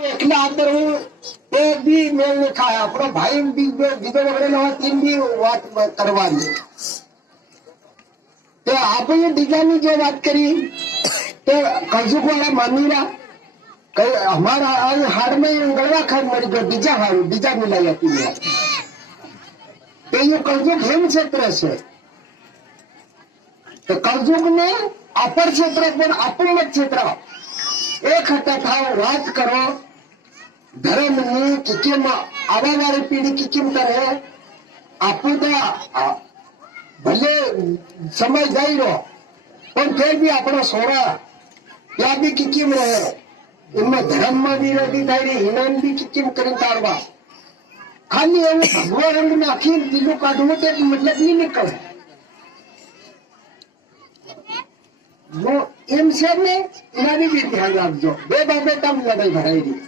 એકલા અંદર હું એક બી મેળ નહીં ખાય આપણો ભાઈ બીજો વગેરે તીન બી વાત કરવાની તો આપણે બીજાની જે વાત કરી તો કજુક વાળા મામીરા हमारा हाड़ में गड़वा खान मरी गयो बीजा हारू बीजा मिलाई હતી तो ये कलयुग हेम क्षेत्र છે तो कलयुग ने अपर क्षेत्र पर अपुण्य क्षेत्र एक हटा थाव વાત કરો ધર્મની કે કેમ આવવાવાળી પેઢી કે કેમ કરે આપણું ભલે સમય જાય રહ્યો પણ ફેર બી આપણો સોરા ત્યાં બી કે કેમ રહે इनमें धर्म में विरोधी थाई हिनान भी किम कर ताड़वा खाली एवं भगवा रंग में आखी पीलू काढ़व तो मतलब नहीं निकले वो एम से ने भी ध्यान रखो बे बाबे तम लड़ाई भराई